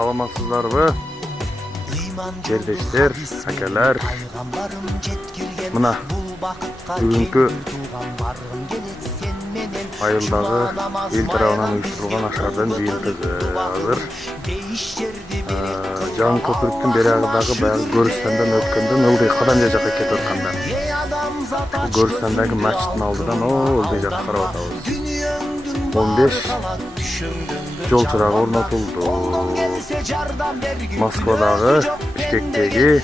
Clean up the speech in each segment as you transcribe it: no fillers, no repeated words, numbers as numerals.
саламатсыздарбы? Жердештер, акалар. Мына бүгүнкү айылдагы эл тарабынан уюштурулган ашардан жыйынтыгы азыр жаңы көпүрүктүн бери агыдагы баягы Көрүстандан өткөндөн ылдый кадан жакка кетип атканда. Көрүстандагы мачыттын алдынан ылдый жакка карап атабыз. 15 жол чырагы орнотулду. Москвадагы, Бишкектеги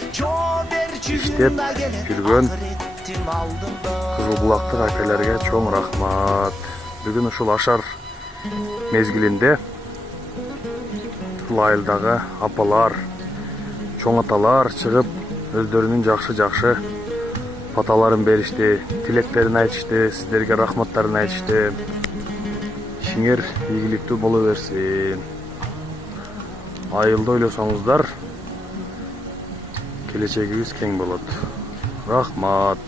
иштеп жүргөн Кызыл Булактык акаларга чоң рахмат. Бүгүн ушул ашар мезгилинде айылдагы апалар, чоң аталар чыгып өздөрүнүн жакшы паталарын беришти, тилектерин айтышты, сиздерге рахматтарын айтышты. Ишиңер ийгиликтүү боло берсин. Айылды ойлосоңуздар, келечегибиз кең болот. Рахмат.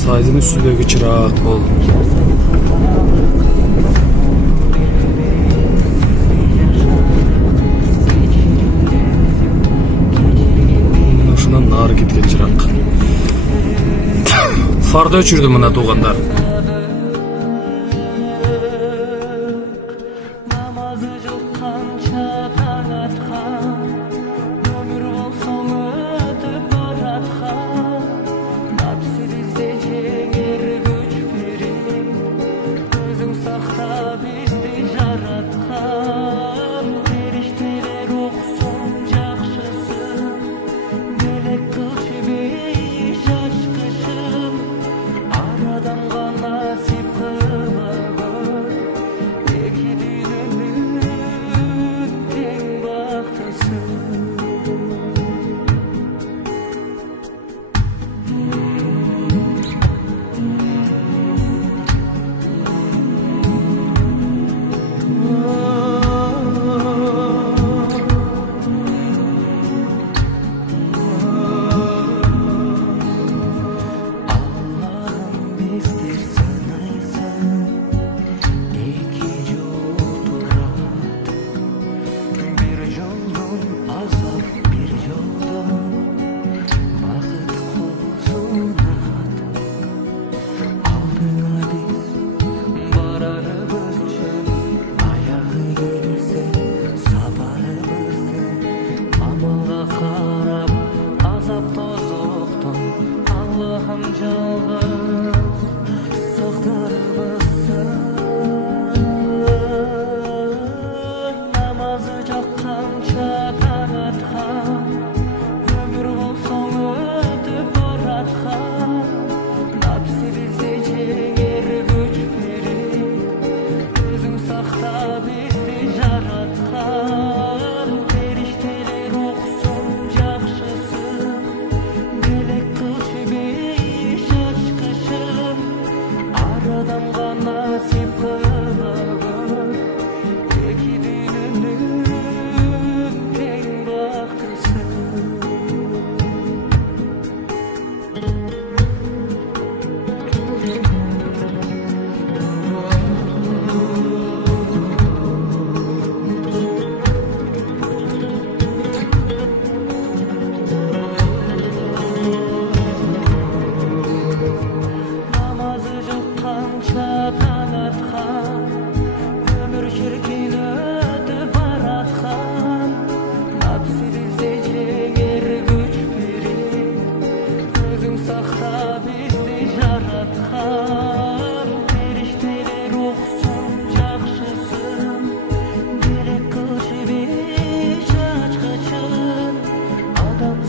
Сайдын үстүндөгү чырак бол. Ушунан нары кеткен чырак. Фарды өчүрдү мына туугандар.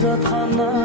Zatxana